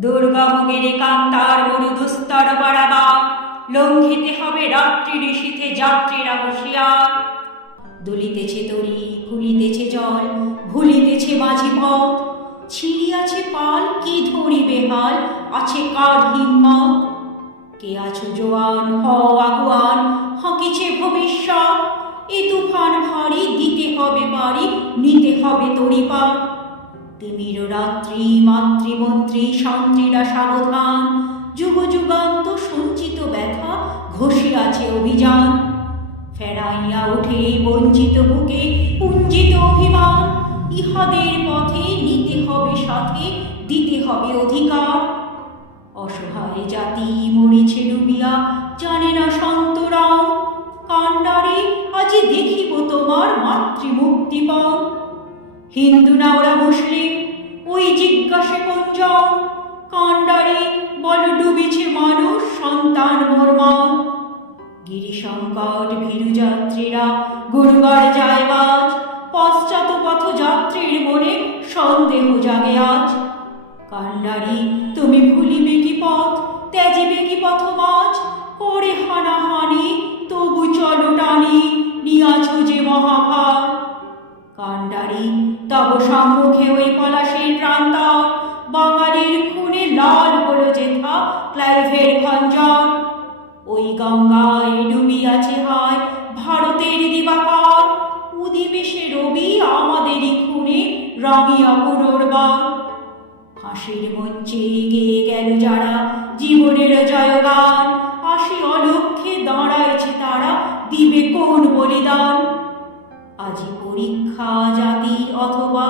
দুর্গমগিরি কান্তার মরু দুস্তর পাড়াবা লঙ্ঘিতে হবে রাত্রি ঋষিতে যাত্রীরা হুঁশিয়ার দুলিতেছে তরি ফুলিতেছে জল, ভুলিতেছে মাঝি পথ। ছিড়িয়াছে পাল, কি ধরিবে হাল আছে কার হিম্মত? কে আছো জোয়ান, হ আগুয়ান, হাঁকিছে ভবিষ্যৎ? এ তুফান ভারী, দিতে হবে বাড়ি, নিতে হবে তরিপা তিমির রাত্রি মাতৃমন্ত্রী শান্তিরা সাবধান। যুগ যুগান্ত সঞ্চিত ব্যথা ঘষিয়াছে অভিযান। ফেরাইয়া ওঠে বঞ্চিত বুকে পুঞ্জিত অভিমান। ইহাদের পথে নিতে হবে সাথে, দিতে হবে অধিকার। অসহায় জাতি মরিছে ডুবিয়া, জানে না সন্তরাম কাণ্ডারে আজ দেখিব তোমার মাতৃমুক্তিপণ হিন্দু না ওরা মুসলিম? ওই জিজ্ঞাসে পঞ্জম কাণ্ডারে বল ডুবেছে মানুষ, সন্তান মর্মান গিরিশঙ্কর ভীরু যাত্রীরা গুরুবার যায় বাজ পশ্চাৎ পথ যাত্রীর মনে সন্দেহ জাগে আজ। কান্ডারি তুমি ভুলিবে কি পথ? ত্যাজিবে কি পথ মাঝ তব সম্মুখে ওই পলাশের প্রান্তর বাঙালির খুনে লাল হলো যেথা ক্লাইভের খঞ্জন। ওই গঙ্গায় ডুবিয়াছে হয় ভারতের দিবাকর। উদিবেশে রবি আমাদেরই খুনে রাঙিয়া পুনর্বার। ফাঁসির মঞ্চে গেয়ে গেল যারা জীবনের জয়গান। আসি অলক্ষ্যে দাঁড়াইছে তারা দিবে কোন বলিদান। আজি পরীক্ষা অথবা